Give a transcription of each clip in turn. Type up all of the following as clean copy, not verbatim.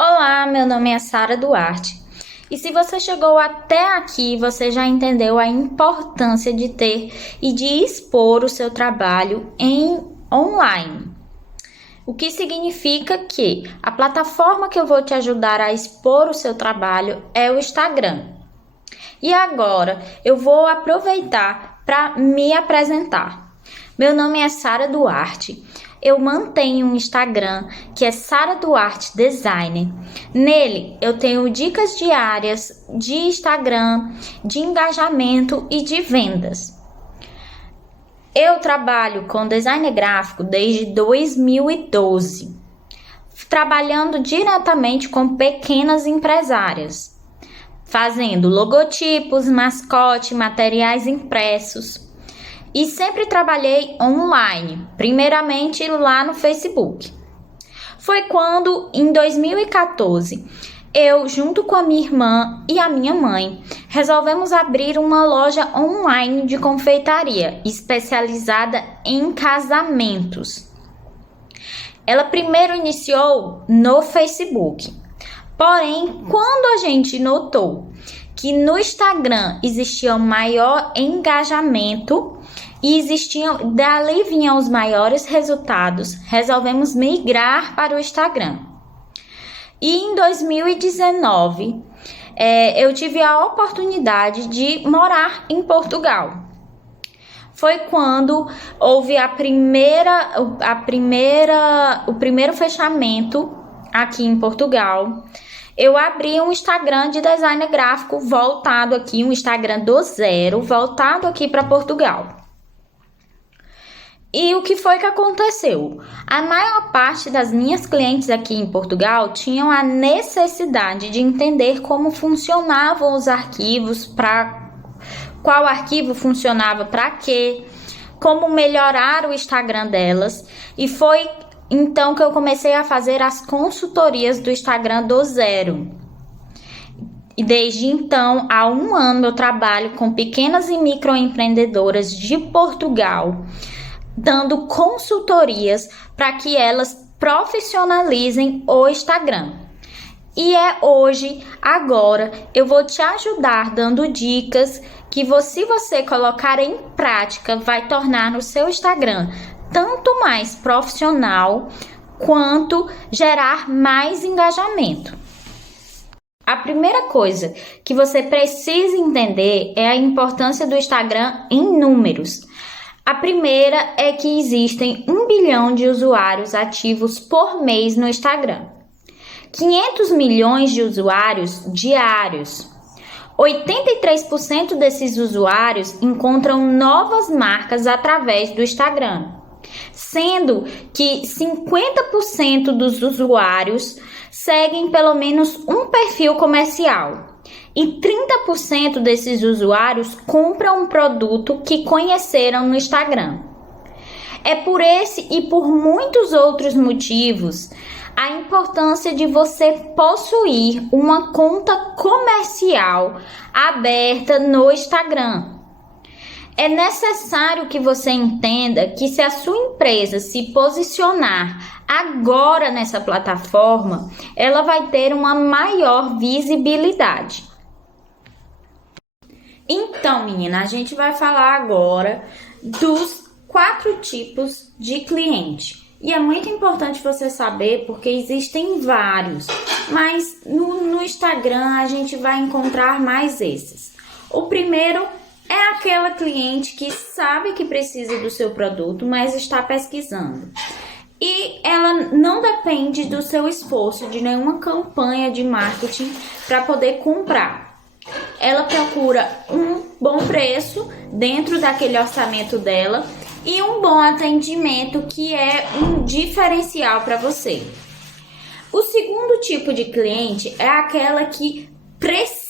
Olá, meu nome é Sara Duarte. E se você chegou até aqui, você já entendeu a importância de ter e de expor o seu trabalho em online. O que significa que a plataforma que eu vou te ajudar a expor o seu trabalho é o Instagram. E agora eu vou aproveitar para me apresentar. Meu nome é Sara Duarte. Eu mantenho um Instagram que é Sara Duarte Designer. Nele eu tenho dicas diárias de Instagram, de engajamento e de vendas. Eu trabalho com design gráfico desde 2012, trabalhando diretamente com pequenas empresárias, fazendo logotipos, mascote, materiais impressos. E sempre trabalhei online, primeiramente lá no Facebook. Foi quando, em 2014, eu, junto com a minha irmã e a minha mãe, resolvemos abrir uma loja online de confeitaria especializada em casamentos. Ela primeiro iniciou no Facebook. Porém, quando a gente notou que no Instagram existia um maior engajamento e dali vinham os maiores resultados, resolvemos migrar para o Instagram. E em 2019, eu tive a oportunidade de morar em Portugal. Foi quando houve o primeiro fechamento aqui em Portugal. Eu abri um Instagram de design gráfico voltado aqui, um Instagram do zero, voltado aqui para Portugal. E o que foi que aconteceu? A maior parte das minhas clientes aqui em Portugal tinham a necessidade de entender como funcionavam os arquivos, qual arquivo funcionava para quê, como melhorar o Instagram delas. E foi então que eu comecei a fazer as consultorias do Instagram do zero. E desde então, há 1 ano, eu trabalho com pequenas e microempreendedoras de Portugal, dando consultorias para que elas profissionalizem o Instagram. E agora, eu vou te ajudar dando dicas que se você colocar em prática, vai tornar o seu Instagram tanto mais profissional, quanto gerar mais engajamento. A primeira coisa que você precisa entender é a importância do Instagram em números. A primeira é que existem 1 bilhão de usuários ativos por mês no Instagram. 500 milhões de usuários diários. 83% desses usuários encontram novas marcas através do Instagram, sendo que 50% dos usuários seguem pelo menos um perfil comercial e 30% desses usuários compram um produto que conheceram no Instagram. É por esse e por muitos outros motivos a importância de você possuir uma conta comercial aberta no Instagram. É necessário que você entenda que se a sua empresa se posicionar agora nessa plataforma, ela vai ter uma maior visibilidade. Então, menina, a gente vai falar agora dos 4 tipos de cliente. E é muito importante você saber porque existem vários, mas no Instagram a gente vai encontrar mais esses. O primeiro é aquela cliente que sabe que precisa do seu produto, mas está pesquisando. E ela não depende do seu esforço, de nenhuma campanha de marketing para poder comprar. Ela procura um bom preço dentro daquele orçamento dela e um bom atendimento que é um diferencial para você. O segundo tipo de cliente é aquela que precisa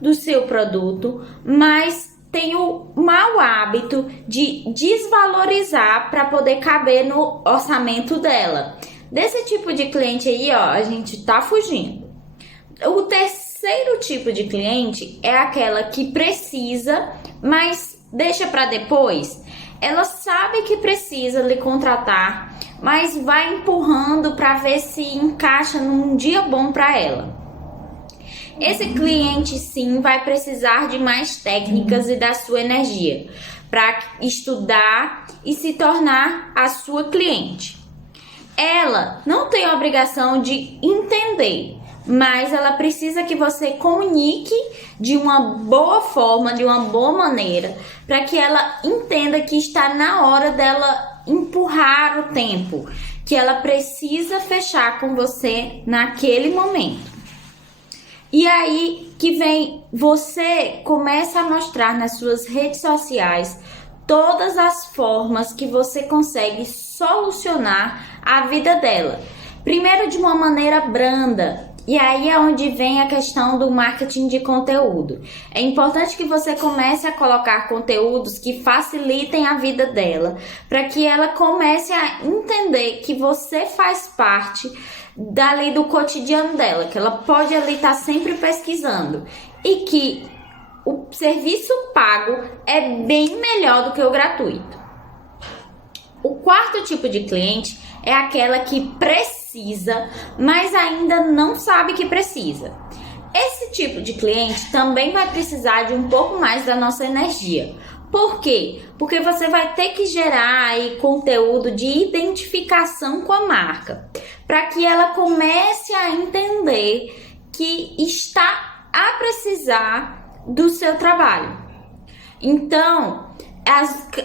do seu produto, mas tem o mau hábito de desvalorizar para poder caber no orçamento dela. Desse tipo de cliente aí, ó, a gente tá fugindo. O terceiro tipo de cliente é aquela que precisa, mas deixa para depois. Ela sabe que precisa lhe contratar, mas vai empurrando para ver se encaixa num dia bom para ela. Esse cliente sim vai precisar de mais técnicas e da sua energia para estudar e se tornar a sua cliente. Ela não tem a obrigação de entender, mas ela precisa que você comunique de uma boa forma, de uma boa maneira, para que ela entenda que está na hora dela empurrar o tempo, que ela precisa fechar com você naquele momento. E aí que vem, você começa a mostrar nas suas redes sociais todas as formas que você consegue solucionar a vida dela. Primeiro de uma maneira branda, e aí é onde vem a questão do marketing de conteúdo. É importante que você comece a colocar conteúdos que facilitem a vida dela, para que ela comece a entender que você faz parte dali do cotidiano dela, que ela pode ali estar sempre pesquisando e que o serviço pago é bem melhor do que o gratuito. O quarto tipo de cliente é aquela que precisa, mas ainda não sabe que precisa. Esse tipo de cliente também vai precisar de um pouco mais da nossa energia. Por quê? Porque você vai ter que gerar aí conteúdo de identificação com a marca, para que ela comece a entender que está a precisar do seu trabalho. Então,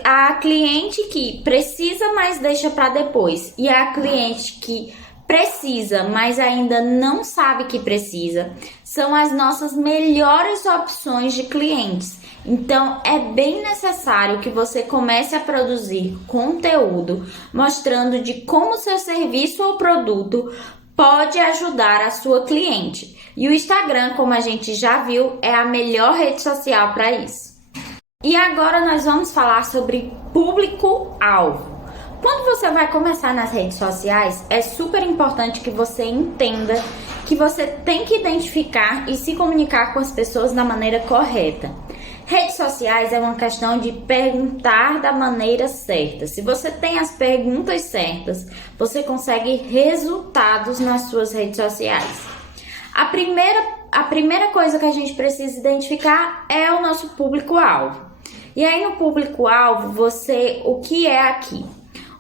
a cliente que precisa, mas deixa para depois, e a cliente que precisa, mas ainda não sabe que precisa, são as nossas melhores opções de clientes. Então, é bem necessário que você comece a produzir conteúdo mostrando de como seu serviço ou produto pode ajudar a sua cliente. E o Instagram, como a gente já viu, é a melhor rede social para isso. E agora nós vamos falar sobre público-alvo. Quando você vai começar nas redes sociais, é super importante que você entenda que você tem que identificar e se comunicar com as pessoas da maneira correta. Redes sociais é uma questão de perguntar da maneira certa. Se você tem as perguntas certas, você consegue resultados nas suas redes sociais. A primeira coisa que a gente precisa identificar é o nosso público-alvo. E aí no público-alvo, o que é aqui?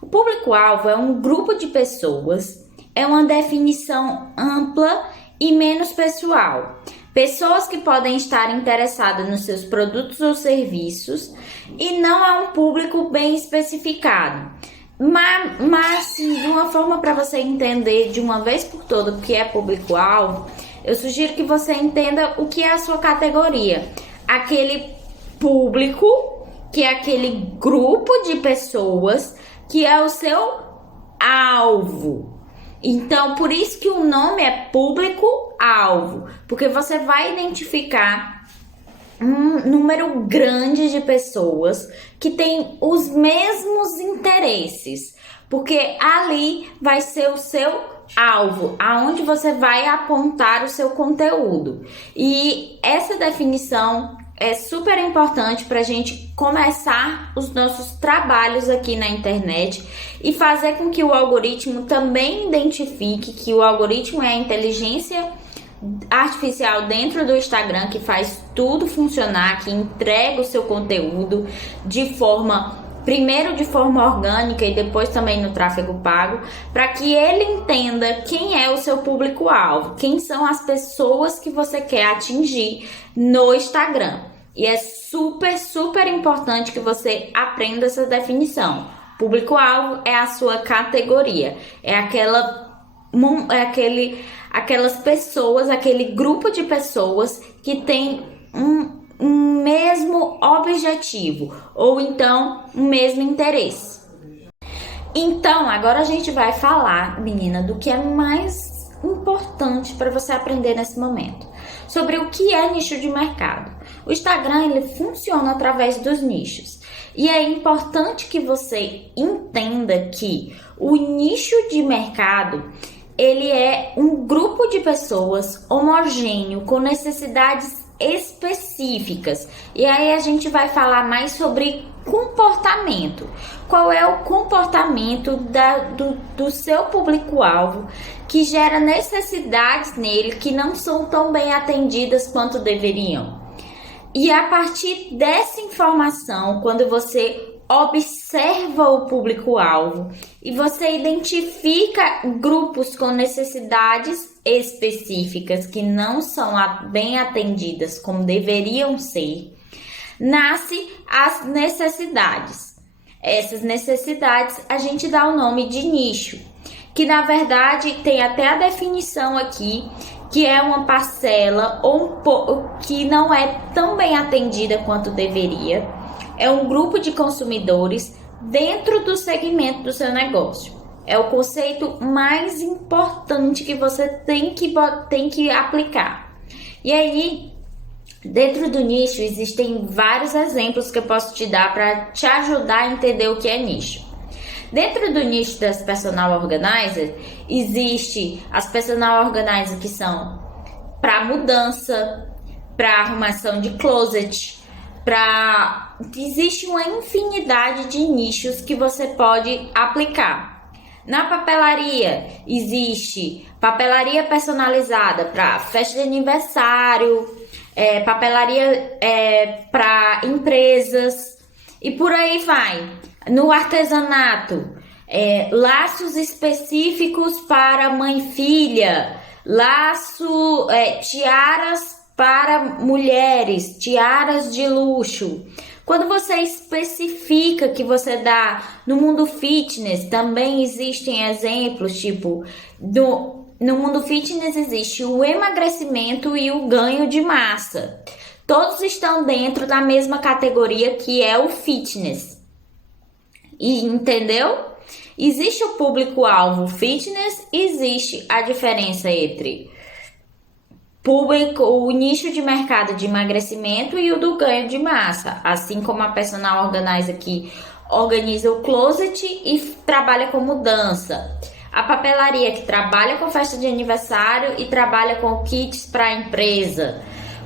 O público-alvo é um grupo de pessoas, é uma definição ampla e menos pessoal. Pessoas que podem estar interessadas nos seus produtos ou serviços e não é um público bem especificado. Mas de uma forma para você entender de uma vez por todas o que é público-alvo, eu sugiro que você entenda o que é a sua categoria. Aquele público, que é aquele grupo de pessoas que é o seu alvo. Então, por isso que o nome é público-alvo, porque você vai identificar um número grande de pessoas que têm os mesmos interesses, porque ali vai ser o seu alvo, aonde você vai apontar o seu conteúdo. E essa definição é super importante para a gente começar os nossos trabalhos aqui na internet e fazer com que o algoritmo também identifique que o algoritmo é a inteligência artificial dentro do Instagram que faz tudo funcionar, que entrega o seu conteúdo primeiro de forma orgânica e depois também no tráfego pago, para que ele entenda quem é o seu público-alvo, quem são as pessoas que você quer atingir no Instagram. E é super, super importante que você aprenda essa definição. Público-alvo é a sua categoria, é aquelas pessoas, aquele grupo de pessoas que tem um mesmo objetivo ou então um mesmo interesse. Então, agora a gente vai falar, menina, do que é mais importante para você aprender nesse momento, sobre o que é nicho de mercado. O Instagram, ele funciona através dos nichos. E é importante que você entenda que o nicho de mercado, ele é um grupo de pessoas homogêneo com necessidades específicas. E aí a gente vai falar mais sobre comportamento. Qual é o comportamento do seu público-alvo que gera necessidades nele que não são tão bem atendidas quanto deveriam? E a partir dessa informação, quando você observa o público-alvo e você identifica grupos com necessidades específicas que não são bem atendidas como deveriam ser, nasce as necessidades. Essas necessidades a gente dá o nome de nicho, que na verdade tem até a definição aqui, que é uma parcela que não é tão bem atendida quanto deveria. É um grupo de consumidores dentro do segmento do seu negócio. É o conceito mais importante que você tem que aplicar. E aí, dentro do nicho, existem vários exemplos que eu posso te dar para te ajudar a entender o que é nicho. Dentro do nicho das personal organizers, existe as personal organizers que são para mudança, para arrumação de closet, existe uma infinidade de nichos que você pode aplicar. Na papelaria, existe papelaria personalizada para festa de aniversário, papelaria para empresas e por aí vai. No artesanato, laços específicos para mãe e filha, tiaras para mulheres, tiaras de luxo. Quando você especifica que você dá no mundo fitness, também existem exemplos, tipo, no mundo fitness existe o emagrecimento e o ganho de massa. Todos estão dentro da mesma categoria que é o fitness. E entendeu? Existe o público-alvo fitness, existe a diferença entre o nicho de mercado de emagrecimento e o do ganho de massa, assim como a personal organizer que organiza o closet e trabalha com mudança, a papelaria que trabalha com festa de aniversário e trabalha com kits para a empresa,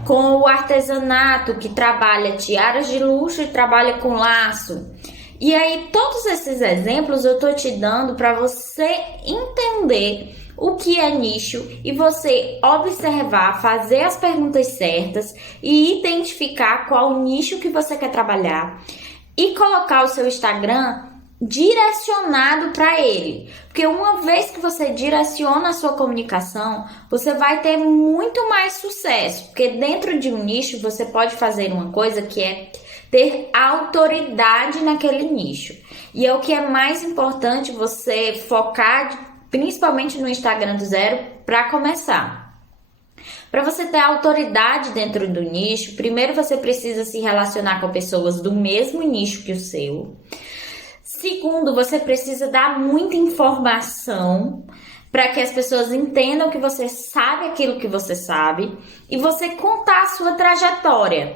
com o artesanato que trabalha tiaras de luxo e trabalha com laço. E aí todos esses exemplos eu tô te dando para você entender o que é nicho e você observar, fazer as perguntas certas e identificar qual nicho que você quer trabalhar e colocar o seu Instagram direcionado para ele. Porque uma vez que você direciona a sua comunicação, você vai ter muito mais sucesso. Porque dentro de um nicho você pode fazer uma coisa que é ter autoridade naquele nicho. E é o que é mais importante você focar principalmente no Instagram do zero, para começar. Para você ter autoridade dentro do nicho, primeiro você precisa se relacionar com pessoas do mesmo nicho que o seu. Segundo, você precisa dar muita informação para que as pessoas entendam que você sabe aquilo que você sabe e você contar a sua trajetória.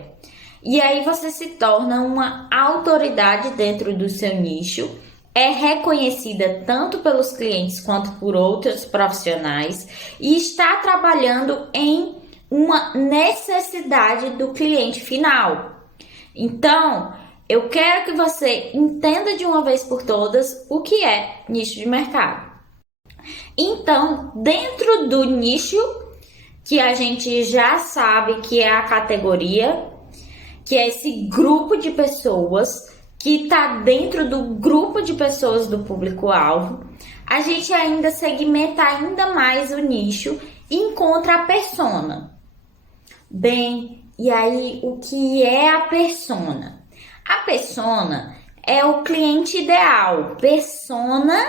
E aí você se torna uma autoridade dentro do seu nicho. É reconhecida tanto pelos clientes quanto por outros profissionais e está trabalhando em uma necessidade do cliente final. Então, eu quero que você entenda de uma vez por todas o que é nicho de mercado. Então, dentro do nicho, que a gente já sabe que é a categoria, que é esse grupo de pessoas que está dentro do grupo de pessoas do público-alvo, a gente ainda segmenta ainda mais o nicho e encontra a persona. Bem, e aí o que é a persona? A persona é o cliente ideal. Persona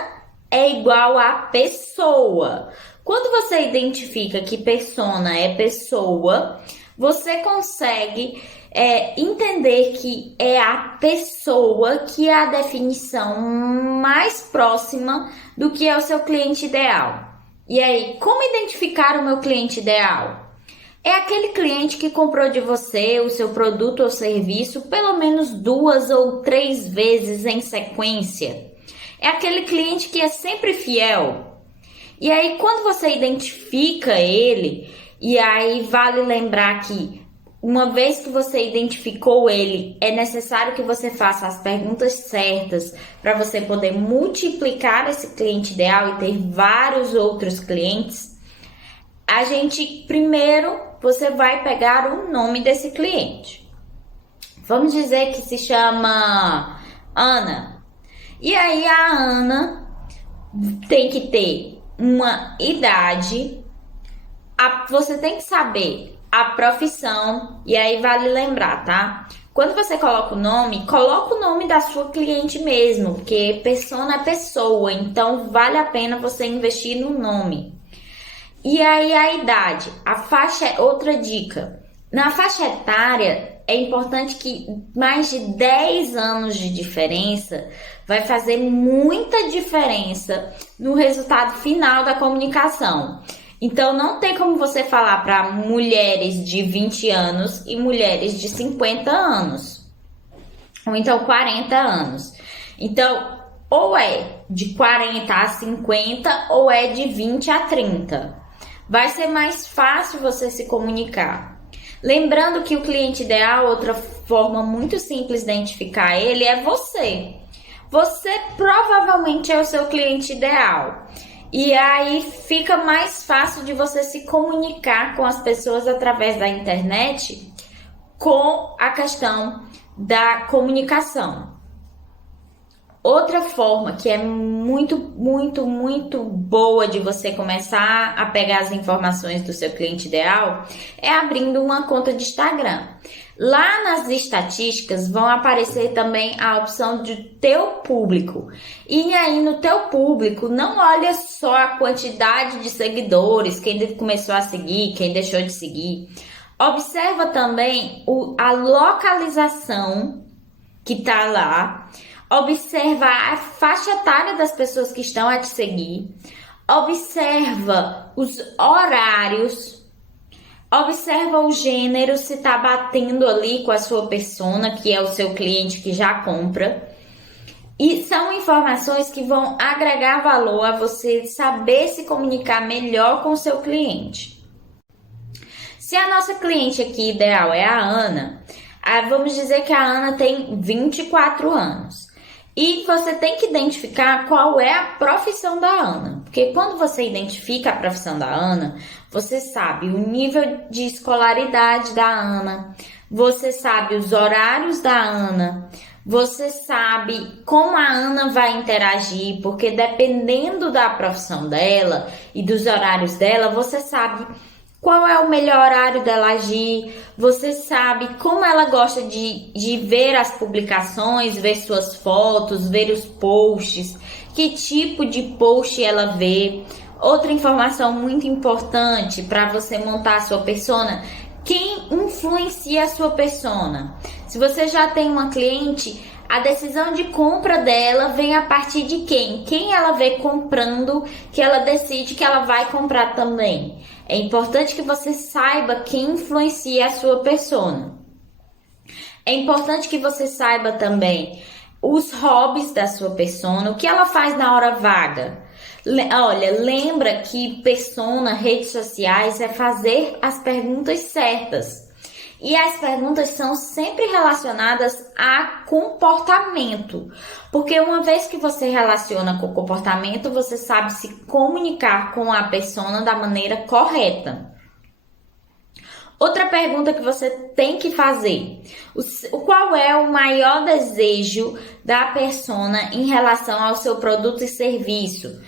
é igual a pessoa. Quando você identifica que persona é pessoa, você consegue entender que é a pessoa que é a definição mais próxima do que é o seu cliente ideal. E aí, como identificar o meu cliente ideal? É aquele cliente que comprou de você o seu produto ou serviço pelo menos 2 ou 3 vezes em sequência. É aquele cliente que é sempre fiel. E aí, quando você identifica ele, e aí vale lembrar que uma vez que você identificou ele, é necessário que você faça as perguntas certas para você poder multiplicar esse cliente ideal e ter vários outros clientes. A gente, primeiro, você vai pegar o nome desse cliente. Vamos dizer que se chama Ana. E aí a Ana tem que ter uma idade, você tem que saber a profissão, e aí vale lembrar, tá? Quando você coloca o nome da sua cliente mesmo, porque persona é pessoa, então vale a pena você investir no nome. E aí a idade, a faixa é outra dica. Na faixa etária, é importante que mais de 10 anos de diferença vai fazer muita diferença no resultado final da comunicação. Então, não tem como você falar para mulheres de 20 anos e mulheres de 50 anos. Ou então 40 anos. Então, ou é de 40 a 50 ou é de 20 a 30. Vai ser mais fácil você se comunicar. Lembrando que o cliente ideal, outra forma muito simples de identificar ele é você. Você provavelmente é o seu cliente ideal. E aí fica mais fácil de você se comunicar com as pessoas através da internet com a questão da comunicação. Outra forma que é muito boa de você começar a pegar as informações do seu cliente ideal é abrindo uma conta de Instagram. Lá nas estatísticas vão aparecer também a opção de teu público. E aí no teu público não olha só a quantidade de seguidores, quem começou a seguir, quem deixou de seguir. Observa também a localização que tá lá. Observa a faixa etária das pessoas que estão a te seguir. Observa os horários. Observa o gênero, se tá batendo ali com a sua persona, que é o seu cliente que já compra. E são informações que vão agregar valor a você saber se comunicar melhor com o seu cliente. Se a nossa cliente aqui ideal é a Ana, vamos dizer que a Ana tem 24 anos. E você tem que identificar qual é a profissão da Ana. Porque quando você identifica a profissão da Ana, você sabe o nível de escolaridade da Ana, você sabe os horários da Ana, você sabe como a Ana vai interagir, porque dependendo da profissão dela e dos horários dela, você sabe qual é o melhor horário dela agir, você sabe como ela gosta de ver as publicações, ver suas fotos, ver os posts, que tipo de post ela vê. Outra informação muito importante para você montar a sua persona, quem influencia a sua persona. Se você já tem uma cliente, a decisão de compra dela vem a partir de quem? Quem ela vê comprando, que ela decide que ela vai comprar também. É importante que você saiba quem influencia a sua persona. É importante que você saiba também os hobbies da sua persona, o que ela faz na hora vaga. Olha, lembra que persona, redes sociais, é fazer as perguntas certas. E as perguntas são sempre relacionadas a comportamento. Porque uma vez que você relaciona com o comportamento, você sabe se comunicar com a persona da maneira correta. Outra pergunta que você tem que fazer: qual é o maior desejo da persona em relação ao seu produto e serviço?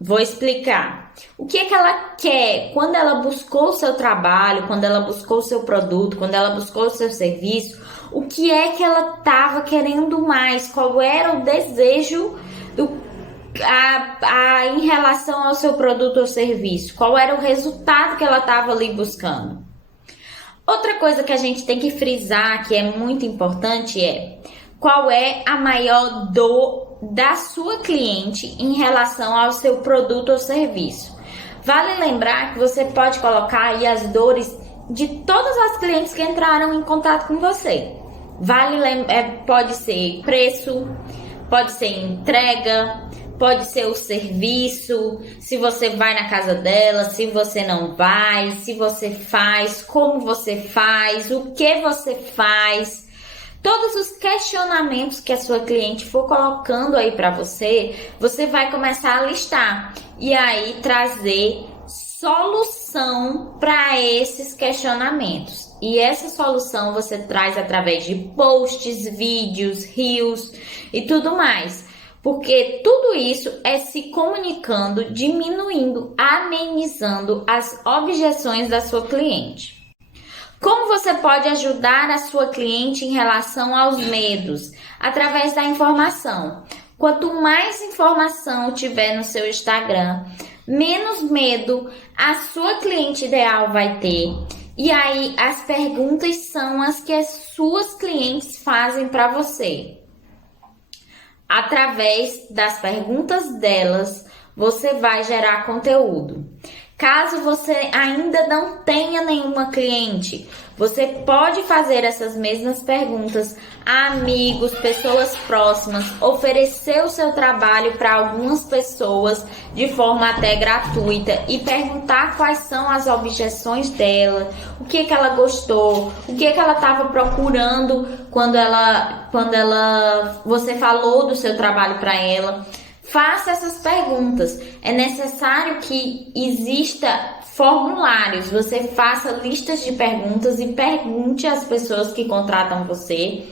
Vou explicar. O que é que ela quer quando ela buscou o seu trabalho, quando ela buscou o seu produto, quando ela buscou o seu serviço? O que é que ela estava querendo mais? Qual era o desejo em relação ao seu produto ou serviço? Qual era o resultado que ela estava ali buscando? Outra coisa que a gente tem que frisar, que é muito importante, é qual é a maior dor da sua cliente em relação ao seu produto ou serviço. Vale lembrar que você pode colocar aí as dores de todas as clientes que entraram em contato com você. Pode ser preço, pode ser entrega, pode ser o serviço, se você vai na casa dela, se você não vai, se você faz, como você faz, o que você faz. Todos os questionamentos que a sua cliente for colocando aí para você, você vai começar a listar e aí trazer solução para esses questionamentos. E essa solução você traz através de posts, vídeos, reels e tudo mais. Porque tudo isso é se comunicando, diminuindo, amenizando as objeções da sua cliente. Como você pode ajudar a sua cliente em relação aos medos? Através da informação. Quanto mais informação tiver no seu Instagram, menos medo a sua cliente ideal vai ter. E aí, as perguntas são as que as suas clientes fazem para você. Através das perguntas delas, você vai gerar conteúdo. Caso você ainda não tenha nenhuma cliente, você pode fazer essas mesmas perguntas a amigos, pessoas próximas, oferecer o seu trabalho para algumas pessoas de forma até gratuita e perguntar quais são as objeções dela, o que ela gostou, o que ela estava procurando quando você falou do seu trabalho para ela. Faça essas perguntas. É necessário que exista formulários. Você faça listas de perguntas e pergunte às pessoas que contratam você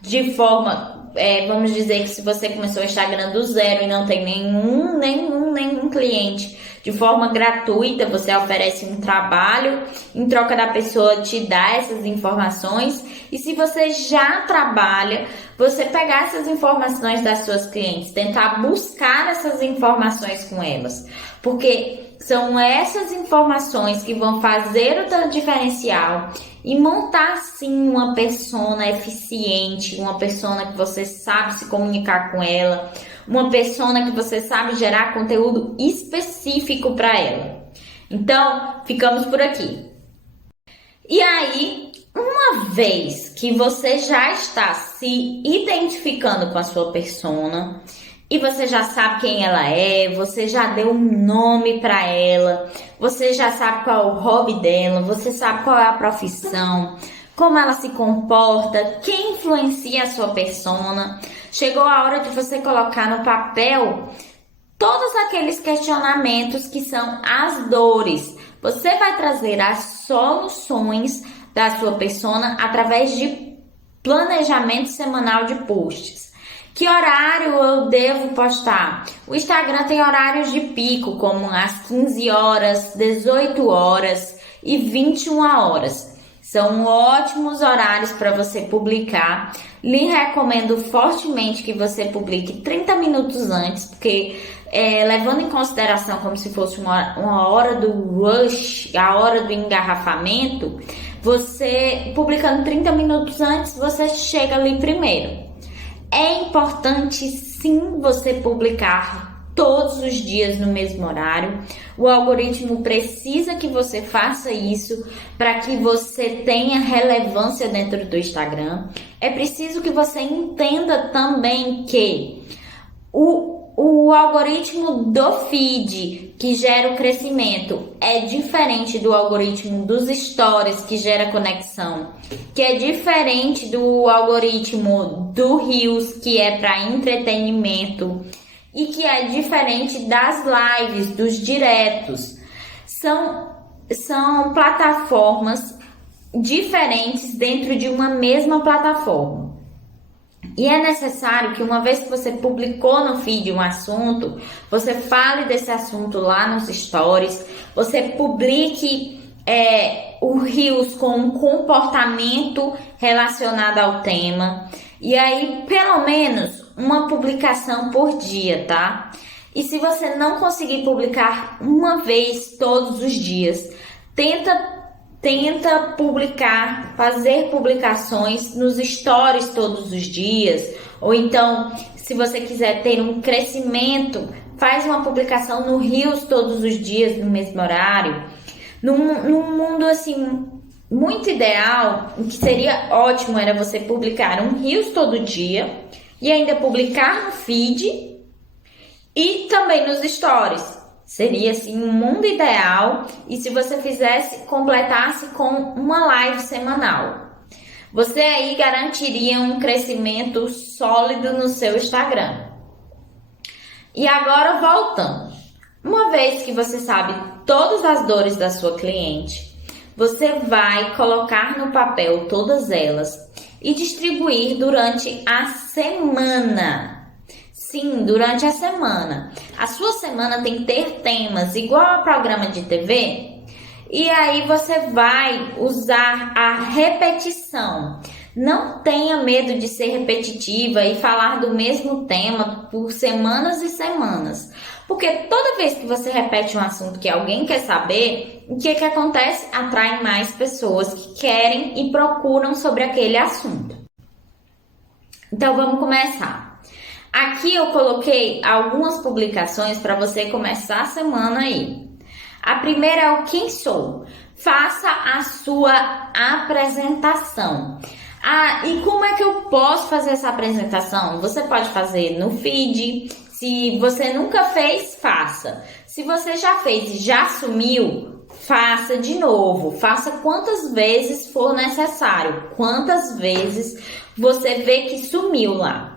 de forma, vamos dizer que se você começou o Instagram do zero e não tem nenhum cliente, de forma gratuita, você oferece um trabalho, em troca da pessoa te dar essas informações. E se você já trabalha, você pegar essas informações das suas clientes, tentar buscar essas informações com elas, porque são essas informações que vão fazer o teu diferencial e montar sim uma persona eficiente, uma persona que você sabe se comunicar com ela, uma persona que você sabe gerar conteúdo específico para ela. Então, ficamos por aqui. E aí, uma vez que você já está se identificando com a sua persona e você já sabe quem ela é, você já deu um nome para ela, você já sabe qual é o hobby dela, você sabe qual é a profissão, como ela se comporta, quem influencia a sua persona, chegou a hora de você colocar no papel todos aqueles questionamentos que são as dores. Você vai trazer as soluções da sua persona através de planejamento semanal de posts. Que horário eu devo postar? O Instagram tem horários de pico, como às 15 horas, 18 horas e 21 horas. São ótimos horários para você publicar. Lhe recomendo fortemente que você publique 30 minutos antes, porque levando em consideração como se fosse uma hora do rush, a hora do engarrafamento, você publicando 30 minutos antes, você chega ali primeiro. É importante sim você publicar todos os dias no mesmo horário. O algoritmo precisa que você faça isso para que você tenha relevância dentro do Instagram. É preciso que você entenda também que o algoritmo do feed que gera o crescimento é diferente do algoritmo dos stories que gera conexão, que é diferente do algoritmo do Reels que é para entretenimento e que é diferente das lives, dos diretos. São plataformas diferentes dentro de uma mesma plataforma. E é necessário que uma vez que você publicou no feed um assunto, você fale desse assunto lá nos stories, você publique o Reels com um comportamento relacionado ao tema. E aí, pelo menos, uma publicação por dia, tá? E se você não conseguir publicar uma vez todos os dias, tenta publicar, fazer publicações nos stories todos os dias, ou então, se você quiser ter um crescimento, faz uma publicação no Reels todos os dias, no mesmo horário. Num mundo assim, muito ideal, o que seria ótimo era você publicar um Reels todo dia e ainda publicar no feed E também nos stories. Seria assim um mundo ideal e se você completasse com uma live semanal. Você aí garantiria um crescimento sólido no seu Instagram. E agora voltando. Uma vez que você sabe todas as dores da sua cliente, você vai colocar no papel todas elas e distribuir durante a semana. Sim, durante a semana. A sua semana tem que ter temas igual a programa de TV. E aí você vai usar a repetição. Não tenha medo de ser repetitiva e falar do mesmo tema por semanas e semanas. Porque toda vez que você repete um assunto que alguém quer saber, o que acontece? Atrai mais pessoas que querem e procuram sobre aquele assunto. Então vamos começar. Aqui eu coloquei algumas publicações para você começar a semana aí. A primeira é o Quem Sou. Faça a sua apresentação. E como é que eu posso fazer essa apresentação? Você pode fazer no feed. Se você nunca fez, faça. Se você já fez e já sumiu, faça de novo. Faça quantas vezes for necessário. Quantas vezes você vê que sumiu lá.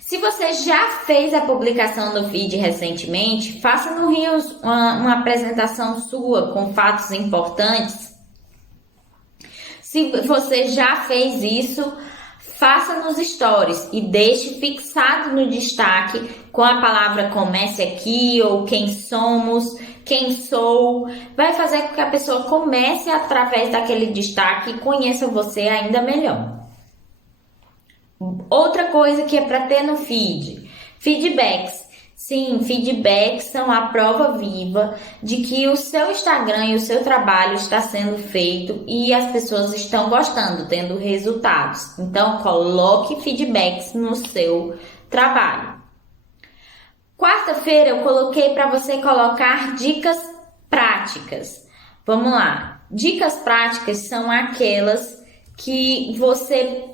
Se você já fez a publicação no feed recentemente, faça no Reels uma apresentação sua com fatos importantes. Se você já fez isso, faça nos stories e deixe fixado no destaque com a palavra comece aqui ou quem somos, quem sou. Vai fazer com que a pessoa comece através daquele destaque e conheça você ainda melhor. Outra coisa que é para ter no feed, feedbacks. Sim, feedbacks são a prova viva de que o seu Instagram e o seu trabalho está sendo feito e as pessoas estão gostando, tendo resultados. Então, coloque feedbacks no seu trabalho. Quarta-feira eu coloquei para você colocar dicas práticas. Vamos lá. Dicas práticas são aquelas que você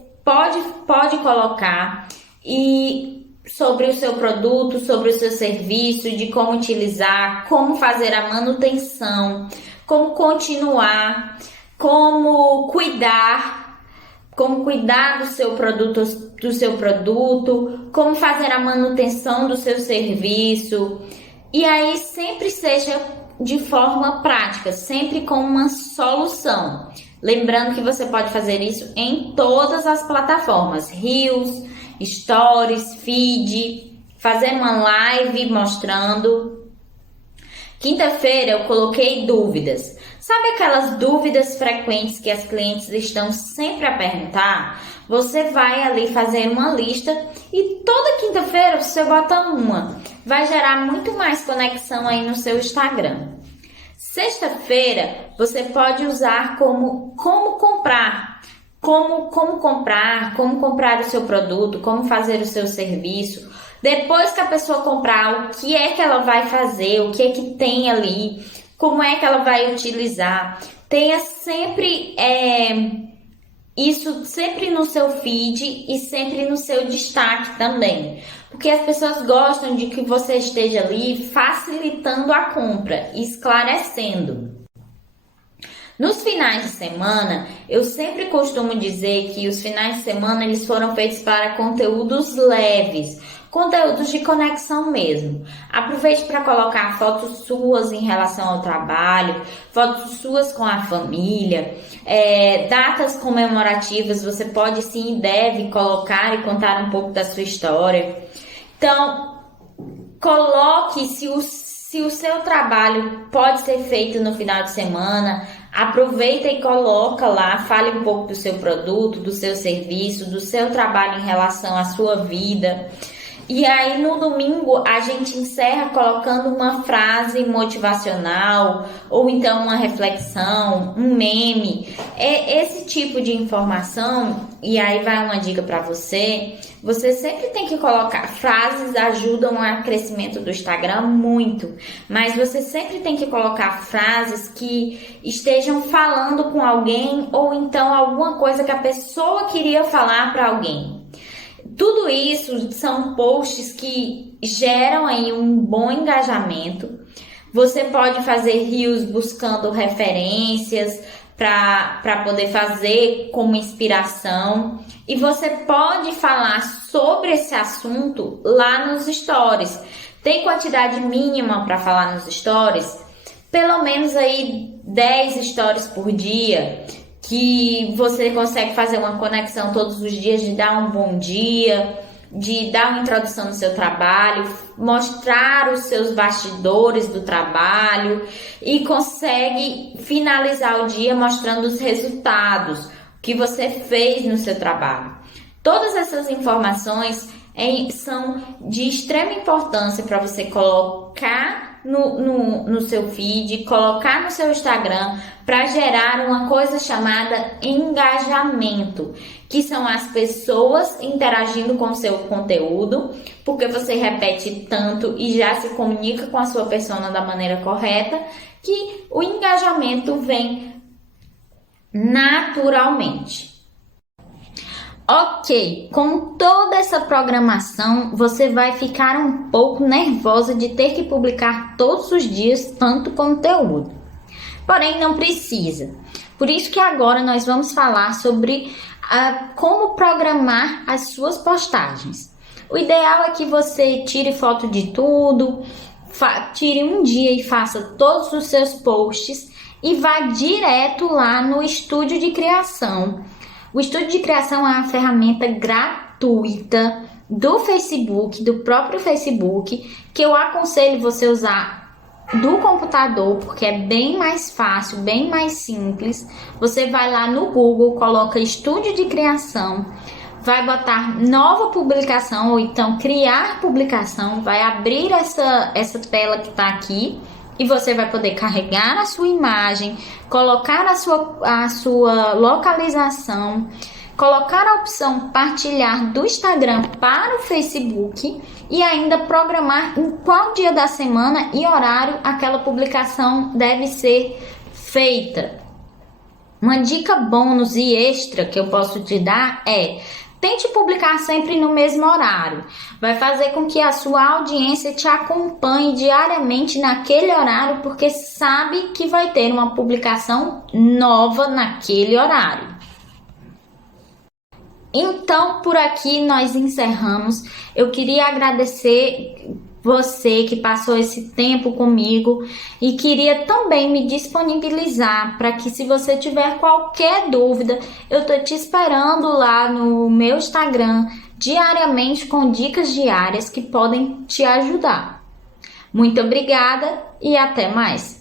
pode colocar e sobre o seu produto, sobre o seu serviço, de como utilizar, como fazer a manutenção, como continuar, como cuidar do seu produto, como fazer a manutenção do seu serviço. E aí sempre seja de forma prática, sempre com uma solução. Lembrando que você pode fazer isso em todas as plataformas, Reels, Stories, Feed, fazer uma live mostrando. Quinta-feira eu coloquei dúvidas. Sabe aquelas dúvidas frequentes que as clientes estão sempre a perguntar? Você vai ali fazer uma lista e toda quinta-feira você bota uma. Vai gerar muito mais conexão aí no seu Instagram. Sexta-feira você pode usar como comprar. Como comprar o seu produto, como fazer o seu serviço. Depois que a pessoa comprar, o que é que ela vai fazer, o que é que tem ali, como é que ela vai utilizar. Tenha sempre isso sempre no seu feed e sempre no seu destaque também. Porque as pessoas gostam de que você esteja ali facilitando a compra, esclarecendo. Nos finais de semana, eu sempre costumo dizer que os finais de semana eles foram feitos para conteúdos leves, conteúdos de conexão mesmo. Aproveite para colocar fotos suas em relação ao trabalho, fotos suas com a família, datas comemorativas, você pode sim e deve colocar e contar um pouco da sua história. Então, coloque se o seu trabalho pode ser feito no final de semana, aproveita e coloca lá, fale um pouco do seu produto, do seu serviço, do seu trabalho em relação à sua vida. E aí no domingo a gente encerra colocando uma frase motivacional ou então uma reflexão, um meme. Esse tipo de informação, e aí vai uma dica para você. Você sempre tem que colocar, frases ajudam ao crescimento do Instagram muito, mas você sempre tem que colocar frases que estejam falando com alguém ou então alguma coisa que a pessoa queria falar para alguém. Tudo isso são posts que geram aí um bom engajamento. Você pode fazer reels buscando referências para poder fazer como inspiração. E você pode falar sobre esse assunto lá nos stories. Tem quantidade mínima para falar nos stories? Pelo menos aí 10 stories por dia, que você consegue fazer uma conexão todos os dias, de dar um bom dia, de dar uma introdução no seu trabalho, mostrar os seus bastidores do trabalho e consegue finalizar o dia mostrando os resultados, o que você fez no seu trabalho. Todas essas informações são de extrema importância para você colocar no seu feed, colocar no seu Instagram, para gerar uma coisa chamada engajamento, que são as pessoas interagindo com o seu conteúdo, porque você repete tanto e já se comunica com a sua persona da maneira correta, que o engajamento vem naturalmente. Ok, com toda essa programação, você vai ficar um pouco nervosa de ter que publicar todos os dias tanto conteúdo. Porém, não precisa. Por isso que agora nós vamos falar sobre como programar as suas postagens. O ideal é que você tire foto de tudo, tire um dia e faça todos os seus posts e vá direto lá no estúdio de criação. O estúdio de criação é uma ferramenta gratuita do Facebook, do próprio Facebook, que eu aconselho você usar do computador, porque é bem mais fácil, bem mais simples. Você vai lá no Google, coloca estúdio de criação, vai botar nova publicação ou então criar publicação, vai abrir essa tela que está aqui. E você vai poder carregar a sua imagem, colocar a sua localização, colocar a opção partilhar do Instagram para o Facebook e ainda programar em qual dia da semana e horário aquela publicação deve ser feita. Uma dica bônus e extra que eu posso te dar é: tente publicar sempre no mesmo horário. Vai fazer com que a sua audiência te acompanhe diariamente naquele horário, porque sabe que vai ter uma publicação nova naquele horário. Então, por aqui nós encerramos. Eu queria agradecer você que passou esse tempo comigo e queria também me disponibilizar para que, se você tiver qualquer dúvida, eu tô te esperando lá no meu Instagram diariamente com dicas diárias que podem te ajudar. Muito obrigada e até mais!